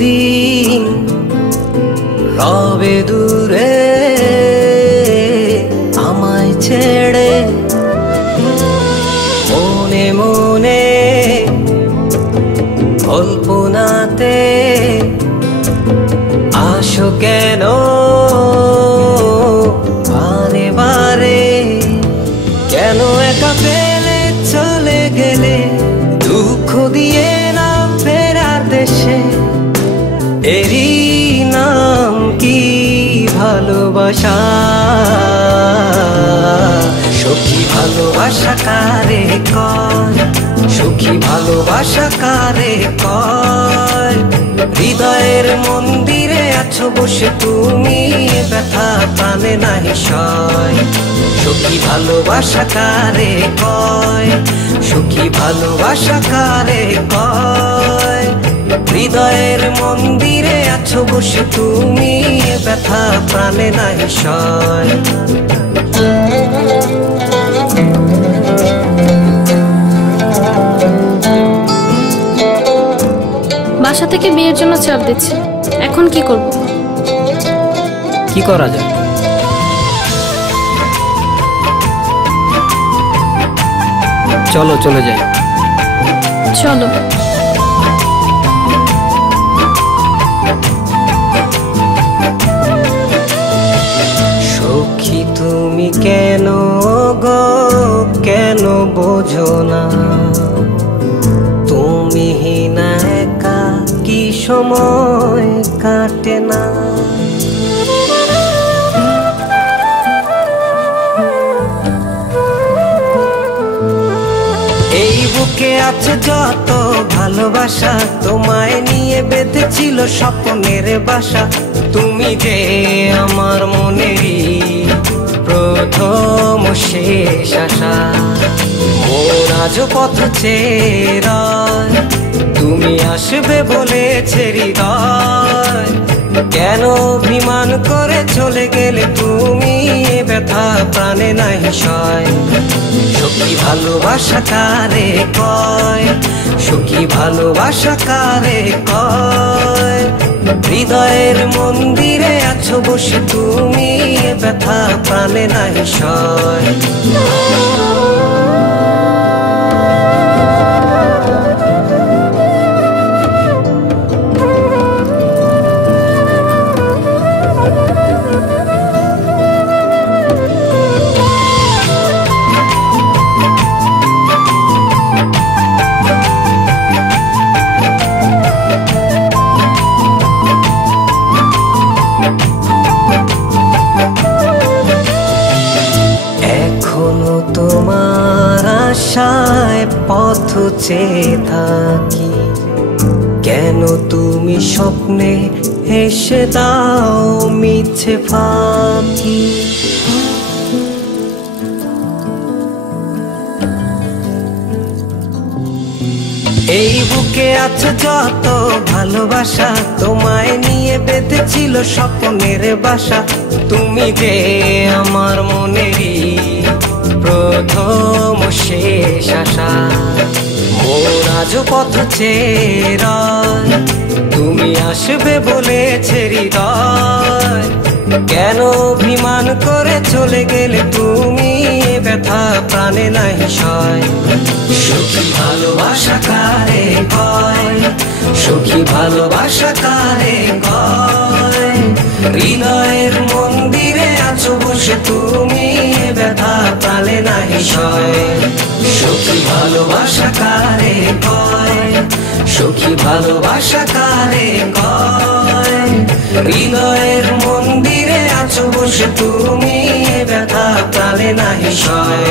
কতদিন রবে দূরে আমায় ছেড়ে, মনে মনে কল্পনাতে আসো কেন বারে বারে, কেন একা ফেলে চলে গেলে দুঃখ দিয়ে না ফেরার দেশে। এরই নাম কি ভালোবাসা, সখী ভালোবাসা কারে কয়, সখী ভালোবাসা কারে কয়। হৃদয়ের মন্দিরে আছো বসে তুমি, ব্যথা প্রাণে নাহি সয়। সখী ভালোবাসা কারে কয়, সখী ভালোবাসা কারে কয়। হৃদয়ের মন্দিরে আছো বসে তুমি, ব্যথা প্রাণে নাহি সয়। বাসা থেকে বিয়ের জন্য চাপ দিচ্ছে, এখন কি করব? কি করা যায়? চলো চলে যাই। চলো। সখী তুমি কেন গো, কেন বোঝো না? তুমি না একা কি সময় কাটে না? এই বুকে আছে যত ভালোবাসা, তোমায় নিয়ে বেঁধেছিল স্বপ্নের বাসা। তুমি যে আমার মনেরই প্রথম শেষ আশা। মন আজও পথ চেয়ে রয়, তুমি আসবে বলেছে হৃদয়। কেন অভিমান করে চলে গেলে তুমি, ব্যথা প্রাণে নাহি সয়। সখী ভালোবাসা কারে কয়, সখী ভালোবাসা কারে কয়। হৃদয়ের মন্দিরে আছো বসে তুমি, ব্যথা প্রাণে নাহি সয়। তোমার আশায় পথ চেয়ে থাকি, কেন তুমি স্বপ্নে এসে দাও মিছে ফাঁকি। এই বুকে আছে যত ভালোবাসা, তোমায় নিয়ে বেঁধেছিল স্বপ্নের বাসা। তুমি যে আমার মনেরই প্রথম শেষ আশা। মোর আজও পথ চেয়ে রয়, তুমি আসবে বলেছে হৃদয়। কেন অভিমান করে চলে গেলে তুমি, ব্যথা প্রাণে নাহি সয়। সখী ভালোবাসা কারে কয়, সখী ভালোবাসা কারে কয়। হৃদয়ের মন্দিরে আছো বসে তুমি, ব্যথা প্রাণে নাহি সয়। সখী ভালোবাসা কারে কয়, সখী ভালোবাসা কারে কয়। হৃদয়ের মন্দিরে আছো বসে তুমি, ব্যথা প্রাণে নাহি সয়।